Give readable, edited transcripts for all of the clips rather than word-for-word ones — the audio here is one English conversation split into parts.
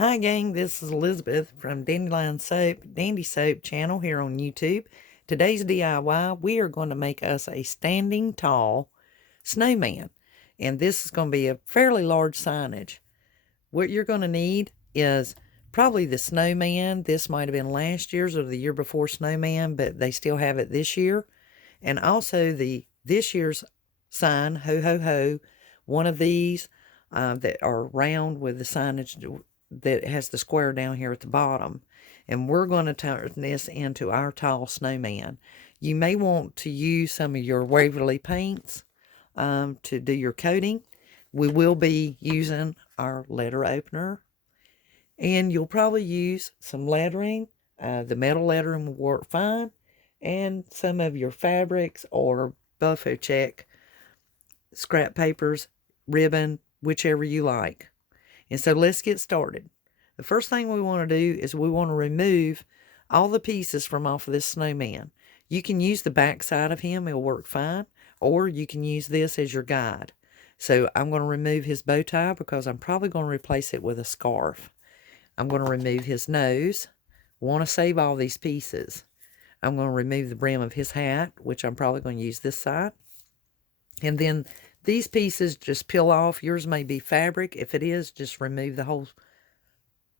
Hi gang, this is Elizabeth from Dandelion Soap, Dandysoap Channel here on YouTube. Today's DIY, we are going to make us a standing tall snowman. And this is going to be a fairly large signage. What you're going to need is probably the snowman. This might have been last year's or the year before snowman, but they still have it this year. And also this year's sign, ho ho ho, one of these that are round with the signage that has the square down here at the bottom. And we're going to turn this into our tall snowman. You may want to use some of your Waverly paints to do your coating. We will be using our letter opener. And you'll probably use some lettering. The metal lettering will work fine. And some of your fabrics or buffo check, scrap papers, ribbon, whichever you like. And so let's get started. The first thing we want to do is we want to remove all the pieces from off of this snowman. You can use the back side of him, it'll work fine, or you can use this as your guide. So I'm going to remove his bow tie because I'm probably going to replace it with a scarf. I'm going to remove his nose. Want to save all these pieces. I'm going to remove the brim of his hat, which I'm probably going to use this side. And then these pieces just peel off. Yours may be fabric. If it is, just remove the whole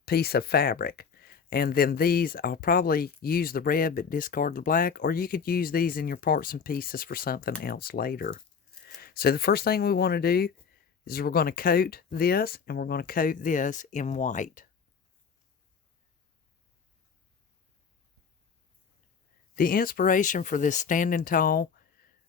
piece of fabric. And then these, I'll probably use the red but discard the black, or you could use these in your parts and pieces for something else later. So the first thing we want to do is we're going to coat this, and we're going to coat this in white. The inspiration for this standing tall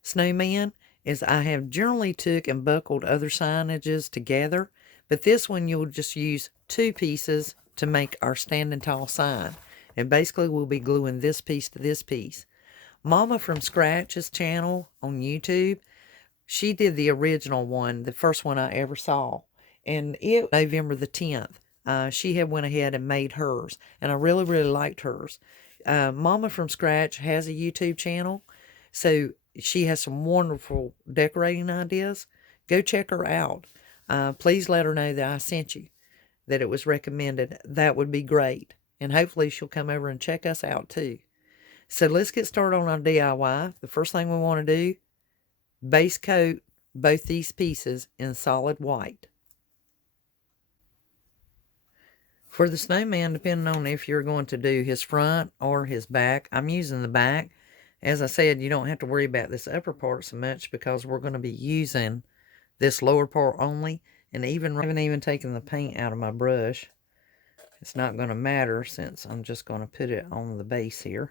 snowman is I have generally took and buckled other signages together, but this one you'll just use two pieces to make our standing tall sign. And basically we'll be gluing this piece to this piece. Mama from Scratch's channel on YouTube, she did the original one, the first one I ever saw. And it November the 10th. She had went ahead and made hers, and I really, really liked hers. Mama from Scratch has a YouTube channel, so she has some wonderful decorating ideas. Go check her out. Please let her know that I sent you, that it was recommended. That would be great. And hopefully she'll come over and check us out too. So let's get started on our DIY. The first thing we want to do, base coat both these pieces in solid white. For the snowman, depending on if you're going to do his front or his back, I'm using the back. As I said, you don't have to worry about this upper part so much because we're going to be using this lower part only. And I haven't even taken the paint out of my brush. It's not going to matter since I'm just going to put it on the base here.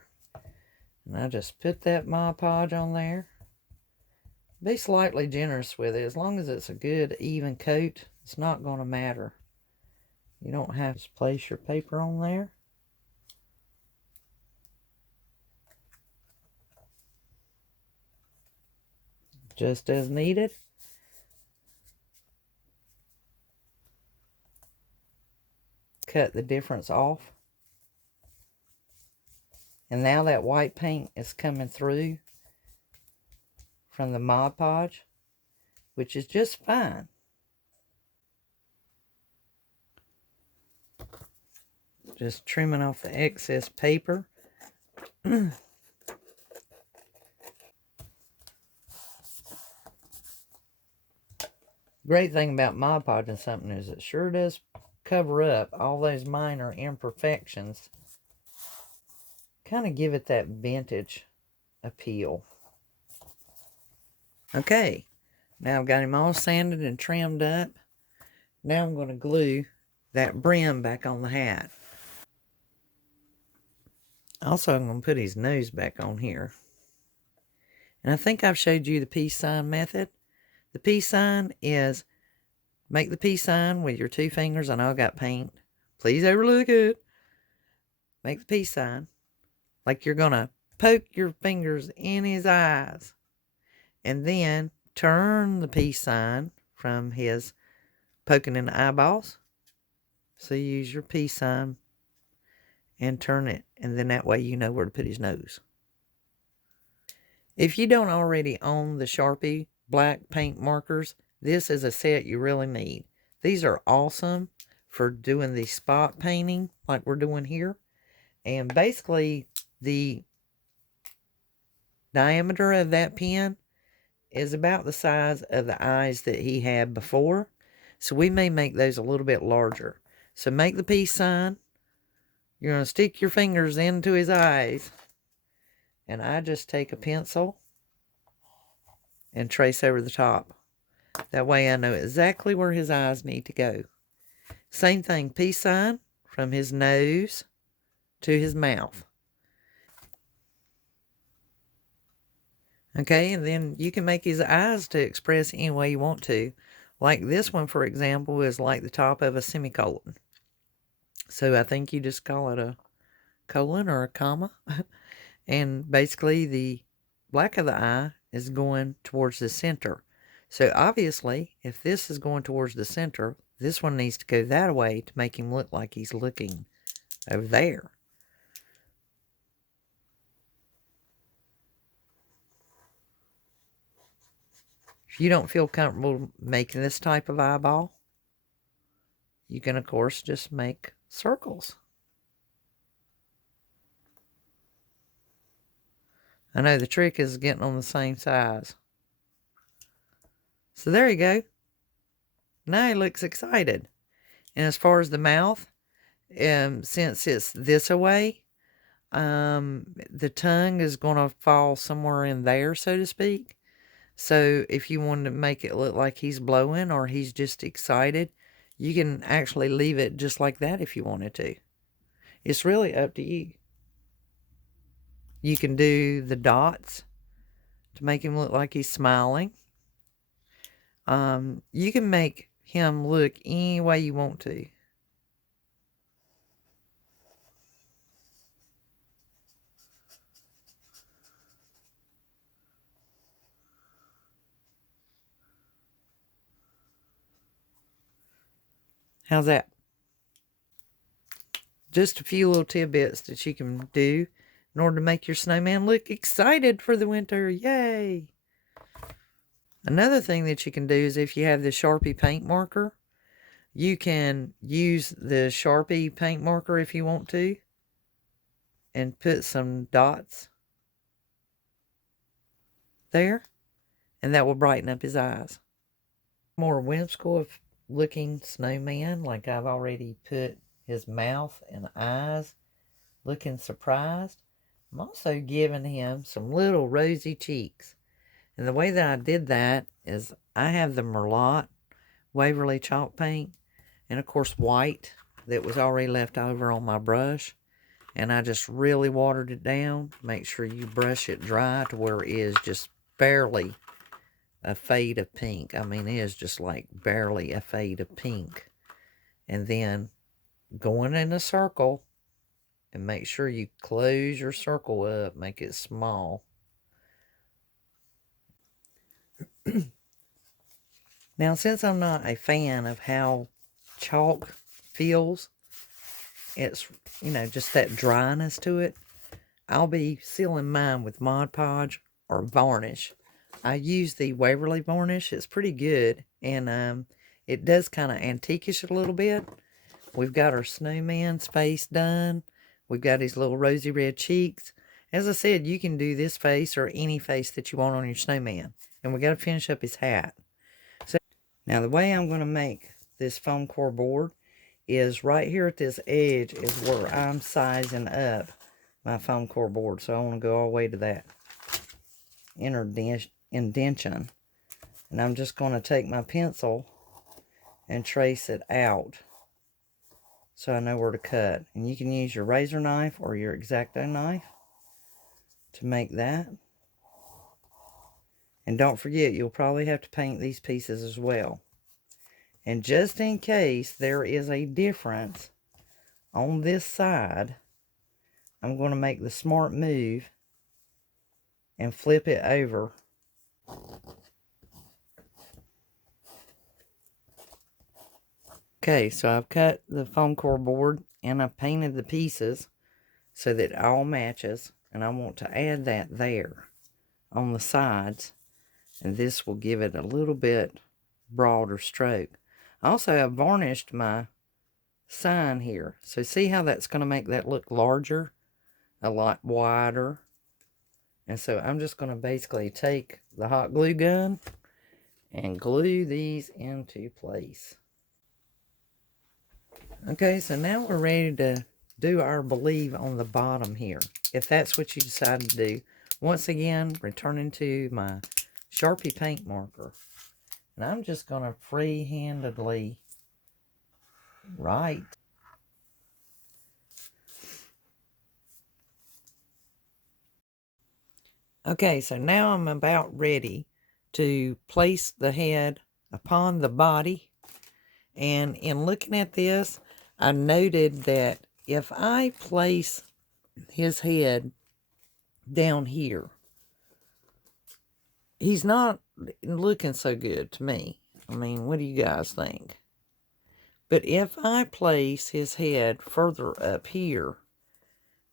And I just put that Mod Podge on there. Be slightly generous with it. As long as it's a good even coat, it's not going to matter. You don't have to place your paper on there. Just as needed. Cut the difference off. And now that white paint is coming through from the Mod Podge, which is just fine. Just trimming off the excess paper. Great thing about Mod Podging something is it sure does cover up all those minor imperfections. Kind of give it that vintage appeal. Okay, now I've got him all sanded and trimmed up. Now I'm going to glue that brim back on the hat. Also, I'm going to put his nose back on here. And I think I've showed you the peace sign method. The peace sign is make the peace sign with your two fingers. I know I got paint. Please overlook it. Make the peace sign like you're going to poke your fingers in his eyes. And then turn the peace sign from his poking in the eyeballs. So you use your peace sign and turn it, and then that way you know where to put his nose. If you don't already own the Sharpie black paint markers, this is a set you really need. These are awesome for doing the spot painting like we're doing here. And basically, the diameter of that pen is about the size of the eyes that he had before. So we may make those a little bit larger. So make the peace sign. You're going to stick your fingers into his eyes. And I just take a pencil and trace over the top. That way I know exactly where his eyes need to go. Same thing, peace sign from his nose to his mouth. Okay, and then you can make his eyes to express any way you want to. Like this one, for example, is like the top of a semicolon. So I think you just call it a colon or a comma. And basically the black of the eye is going towards the center. So obviously, if this is going towards the center, this one needs to go that way to make him look like he's looking over there. If you don't feel comfortable making this type of eyeball, you can, of course, just make circles. I know the trick is getting on the same size. So there you go. Now he looks excited. And as far as the mouth, since it's this away, the tongue is going to fall somewhere in there, so to speak. So if you wanted to make it look like he's blowing or he's just excited, you can actually leave it just like that if you wanted to. It's really up to you. You can do the dots to make him look like he's smiling. You can make him look any way you want to. How's that? Just a few little tidbits that you can do in order to make your snowman look excited for the winter. Yay! Another thing that you can do is if you have the Sharpie paint marker, you can use the Sharpie paint marker if you want to and put some dots there, and that will brighten up his eyes. More whimsical looking snowman, like I've already put his mouth and eyes looking surprised. I'm also giving him some little rosy cheeks. And the way that I did that is I have the Merlot Waverly chalk paint and of course white that was already left over on my brush. And I just really watered it down. Make sure you brush it dry to where it is just barely a fade of pink. I mean, it is just like barely a fade of pink. And then going in a circle, and make sure you close your circle up, make it small. Now, since I'm not a fan of how chalk feels, it's, you know, just that dryness to it, I'll be sealing mine with Mod Podge or varnish. I use the Waverly varnish. It's pretty good, and it does kind of antiquish a little bit. We've got our snowman's face done. We've got his little rosy red cheeks. As I said, you can do this face or any face that you want on your snowman. And we got to finish up his hat. So now the way I'm going to make this foam core board is right here at this edge is where I'm sizing up my foam core board. So I want to go all the way to that indentation. And I'm just going to take my pencil and trace it out so I know where to cut. And you can use your razor knife or your X-Acto knife to make that. And don't forget, you'll probably have to paint these pieces as well. And just in case there is a difference on this side, I'm going to make the smart move and flip it over. Okay, so I've cut the foam core board and I've painted the pieces so that it all matches. And I want to add that there on the sides. And this will give it a little bit broader stroke. Also, I've varnished my sign here. So see how that's going to make that look larger, a lot wider. And so I'm just going to basically take the hot glue gun and glue these into place. Okay, so now we're ready to do our believe on the bottom here, if that's what you decide to do. Once again, returning to my Sharpie paint marker. And I'm just going to free-handedly write. Okay, so now I'm about ready to place the head upon the body. And in looking at this, I noted that if I place his head down here, he's not looking so good to me. I mean, what do you guys think? But if I place his head further up here,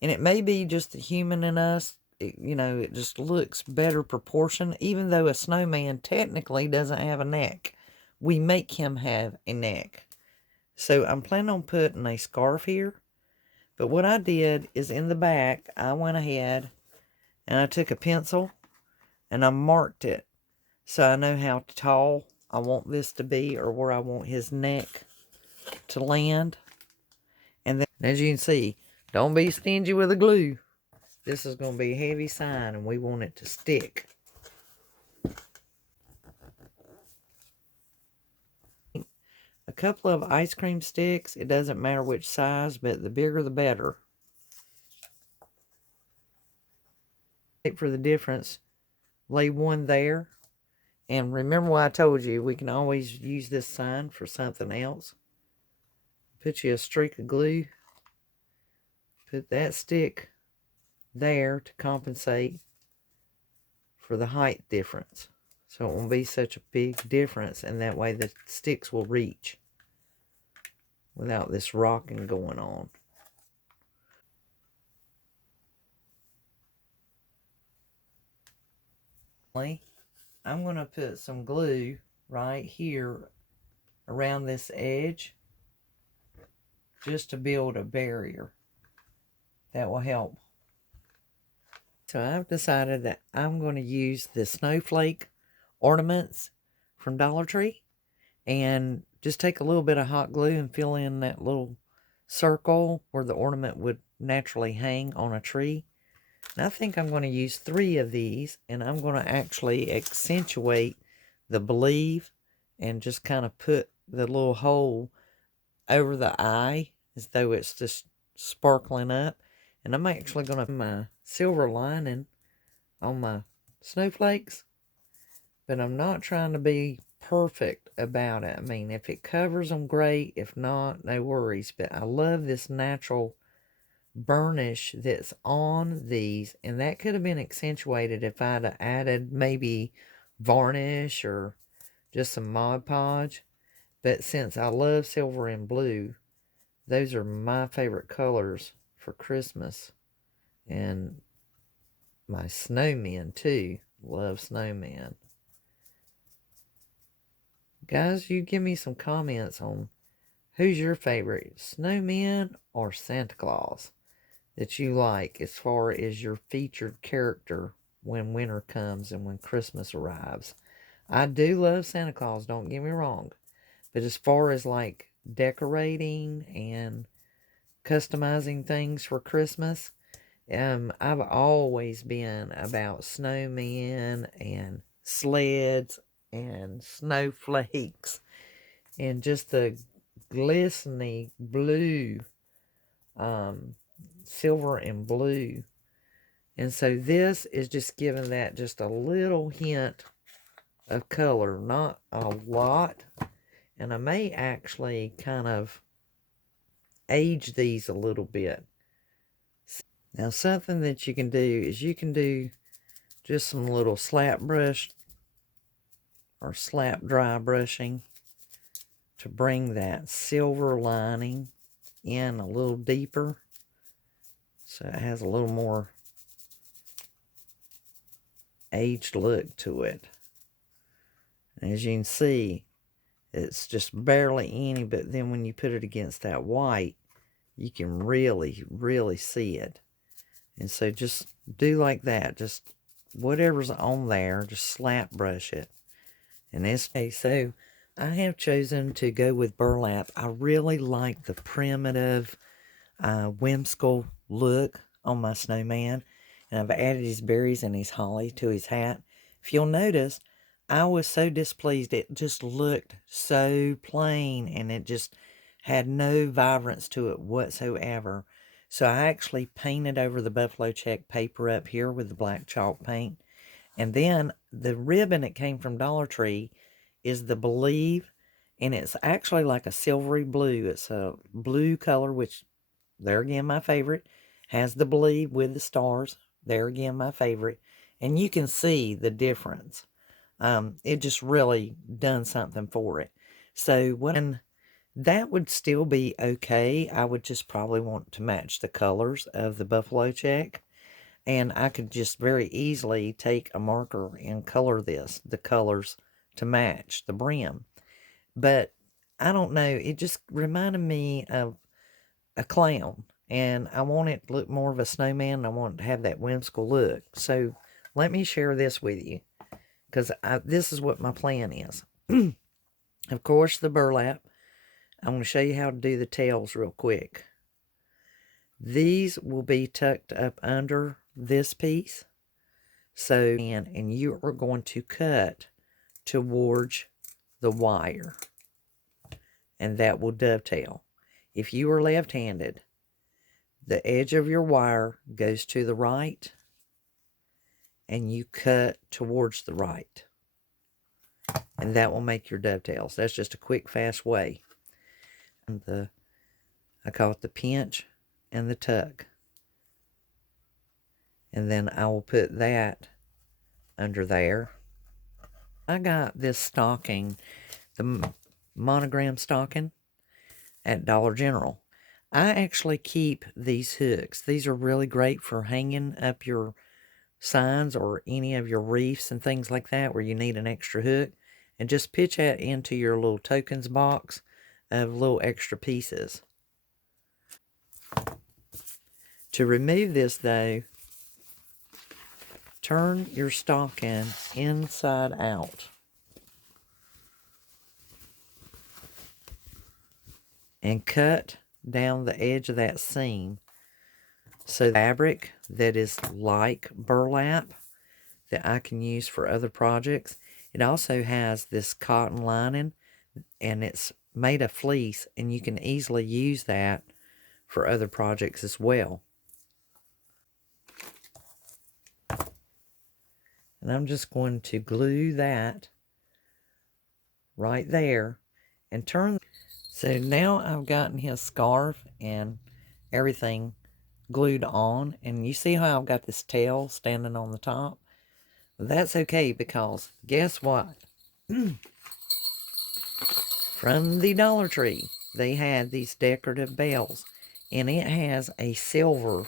and it may be just the human in us, you know, it just looks better proportioned, even though a snowman technically doesn't have a neck. We make him have a neck. So I'm planning on putting a scarf here. But what I did is in the back, I went ahead and I took a pencil and I marked it. So I know how tall I want this to be, or where I want his neck to land. And then, as you can see, don't be stingy with the glue. This is going to be a heavy sign, and we want it to stick. A couple of ice cream sticks. It doesn't matter which size, but the bigger the better. For the difference, lay one there. And remember what I told you, we can always use this sign for something else. Put you a streak of glue. Put that stick there to compensate for the height difference. So it won't be such a big difference, and that way the sticks will reach without this rocking going on. I'm going to put some glue right here around this edge just to build a barrier. That will help. So I've decided that I'm going to use the snowflake ornaments from Dollar Tree and just take a little bit of hot glue and fill in that little circle where the ornament would naturally hang on a tree. And I think I'm going to use 3 of these, and I'm going to actually accentuate the believe and just kind of put the little hole over the eye as though it's just sparkling up. And I'm actually going to put my silver lining on my snowflakes, but I'm not trying to be perfect about it. I mean, if it covers them, great. If not, no worries. But I love this natural burnish that's on these, and that could have been accentuated if I'd added maybe varnish or just some Mod Podge. But since I love silver and blue, those are my favorite colors for Christmas. And my snowmen too. Love snowmen. Guys, you give me some comments on who's your favorite, snowman or Santa Claus, that you like as far as your featured character when winter comes and when Christmas arrives. I do love Santa Claus, don't get me wrong. But as far as like decorating and customizing things for Christmas, I've always been about snowmen and sleds and snowflakes and just the glistening blue, silver and blue. And so this is just giving that just a little hint of color, not a lot. And I may actually kind of age these a little bit. Now, something that you can do is you can do just some little slap brush or slap dry brushing to bring that silver lining in a little deeper, so it has a little more aged look to it. And as you can see, It's just barely any, but then when you put it against that white, you can really, really see it. And so just do like that. Just whatever's on there, just slap brush it. And this, okay, so I have chosen to go with burlap. I really like the primitive, whimsical look on my snowman. And I've added his berries and his holly to his hat. If you'll notice, I was so displeased. It just looked so plain and it just had no vibrance to it whatsoever. So I actually painted over the buffalo check paper up here with the black chalk paint. And then the ribbon that came from Dollar Tree is the Believe, and it's actually like a silvery blue. It's a blue color, which, there again, my favorite. Has the Believe with the stars. There again, my favorite. And you can see the difference. It just really done something for it. So when that would still be okay, I would just probably want to match the colors of the buffalo check. And I could just very easily take a marker and color the colors to match the brim. But I don't know, it just reminded me of a clown. And I want it to look more of a snowman. I want it to have that whimsical look. So let me share this with you, because this is what my plan is. Of course, the burlap. I'm going to show you how to do the tails real quick. These will be tucked up under this piece. So, and you are going to cut towards the wire. And that will dovetail. If you are left-handed, the edge of your wire goes to the right, and you cut towards the right. And that will make your dovetails. That's just a quick, fast way. And I call it the pinch and the tuck. And then I will put that under there. I got this stocking, the monogram stocking, at Dollar General. I actually keep these hooks. These are really great for hanging up your signs or any of your reefs and things like that where you need an extra hook. And just pitch that into your little tokens box of little extra pieces. To remove this, though, turn your stocking inside out. And cut down the edge of that seam. So fabric that is like burlap that I can use for other projects. It also has this cotton lining, and it's made of fleece, and you can easily use that for other projects as well. And I'm just going to glue that right there and turn. So now I've gotten his scarf and everything glued on, and you see how I've got this tail standing on the top? That's okay, because guess what? From the Dollar Tree, they had these decorative bells, and it has a silver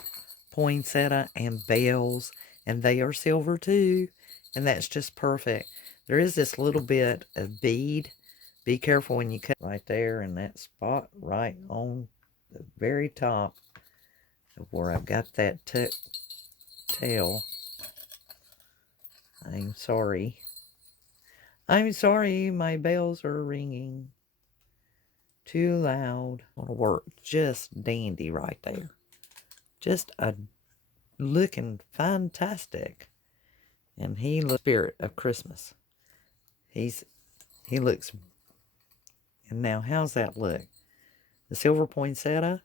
poinsettia and bells, and they are silver too, and that's just perfect. There is this little bit of bead. Be careful when you cut right there in that spot right on the very top of where I've got that tail. I'm sorry. I'm sorry, my bells are ringing too loud. It'll work just dandy right there. Just a looking fantastic. And he looks spirit of Christmas. He looks. And now, how's that look? The silver poinsettia,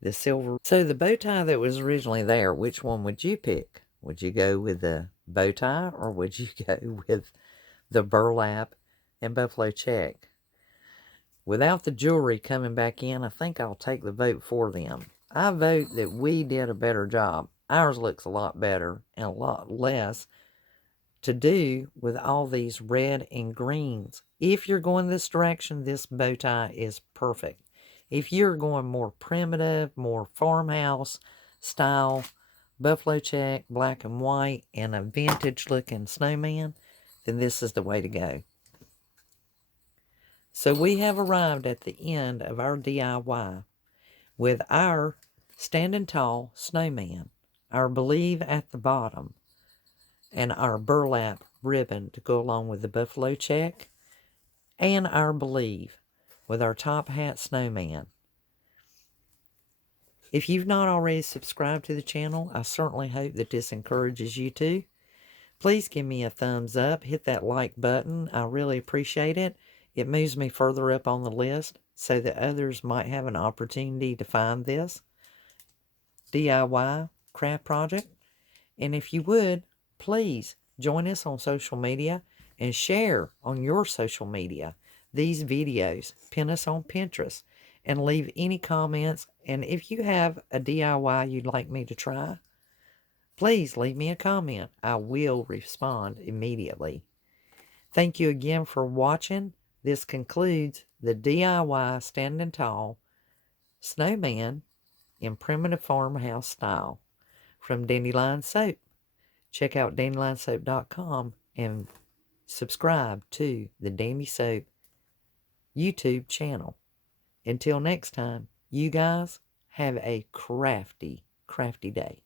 the silver. So the bow tie that was originally there, which one would you pick? Would you go with the bow tie, or would you go with the burlap and buffalo check? Without the jewelry coming back in, I think I'll take the vote for them. I vote that we did a better job. Ours looks a lot better and a lot less to do with all these red and greens. If you're going this direction, this bow tie is perfect. If you're going more primitive, more farmhouse style, buffalo check, black and white, and a vintage looking snowman, then this is the way to go. So we have arrived at the end of our DIY with our standing tall snowman, our believe at the bottom, and our burlap ribbon to go along with the buffalo check, and our believe with our top hat snowman. If you've not already subscribed to the channel, I certainly hope that this encourages you to. Please give me a thumbs up, hit that like button. I really appreciate it. It moves me further up on the list so that others might have an opportunity to find this DIY craft project. And if you would, please join us on social media and share on your social media these videos. Pin us on Pinterest and leave any comments. And if you have a DIY you'd like me to try, please leave me a comment. I will respond immediately. Thank you again for watching. This concludes the DIY Standing Tall Snowman in primitive farmhouse style from Dandelion Soap. Check out dandylionsOap.com and subscribe to the Dandysoap YouTube channel. Until next time, you guys have a crafty, crafty day.